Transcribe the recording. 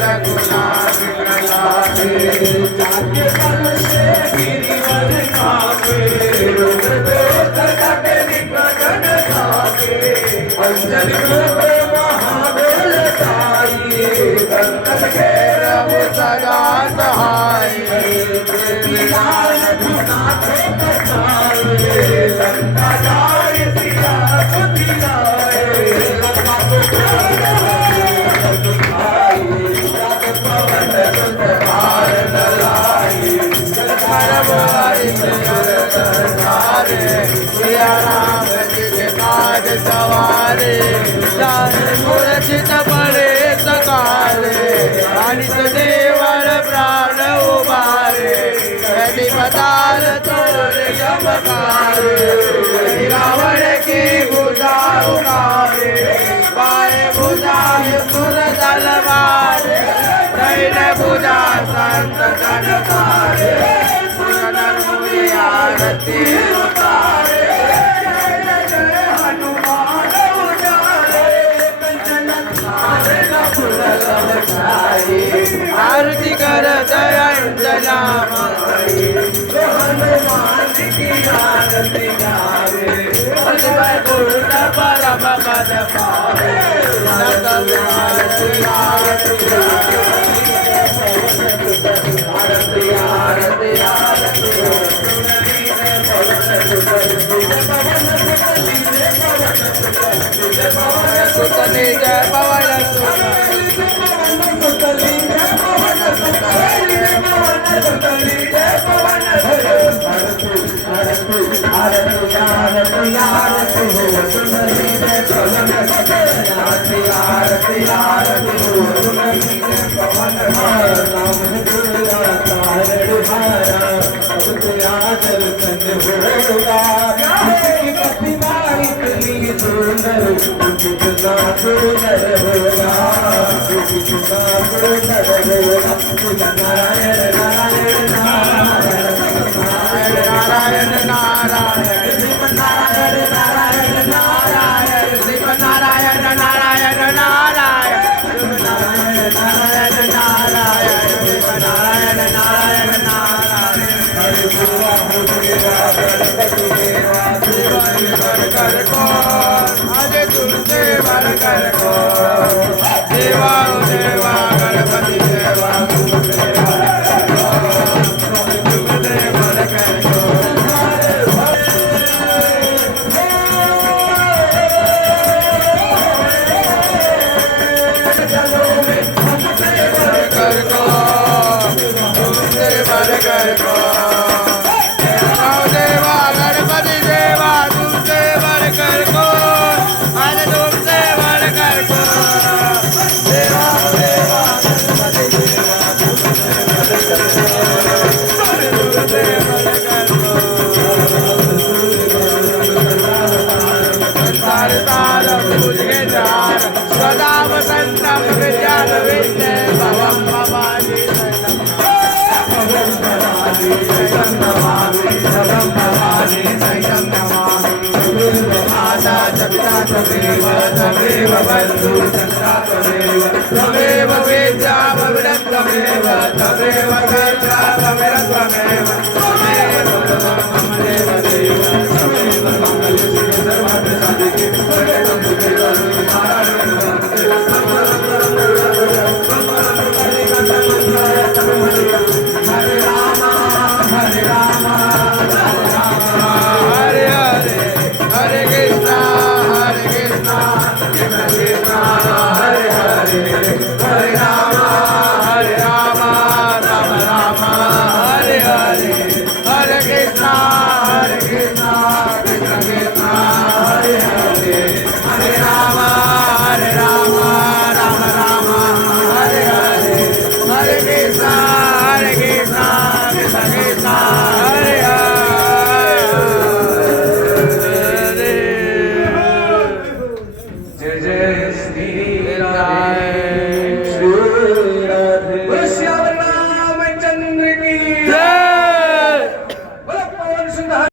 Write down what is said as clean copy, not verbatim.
रघुनाथ प्रसादे जाके बल से गिरिवर कापे रोग दोष जग निकटन जाके अंजलि रूप महाबल साई संकट के रब सदा सहाय रघुनाथ प्रसादे लंका जाय सिया सुखी लाए सवारे मूर्छित पड़े सकाले मानित देवर प्राण उबारे यदि पताल तोड़ चमकारे रावण की भुजा उगारे पाए भुजाए सुर तलवारे दैन भुजा संत गणकारे सुरनर मुनि आरती उतारे आरती कर दया हनुमान की आरती गावे परम पद पावे आरती आरती आरती आरती सुतली जय पवन तमेव वेद्या तमेव तमेव कर्ता तमेव तमेव मम देव देव तमेव मंगल सर्वार्थ साधिके हरे राम हरे राम हरे हरे हरे कृष्णा कृष्ण कृष्ण हरे हरे हरे राम राम राम हरे हरे हरे कृष्णा कृष्ण कृष्ण हरे हरे हरे राम राम राम हरे हरे हरे कृष्णा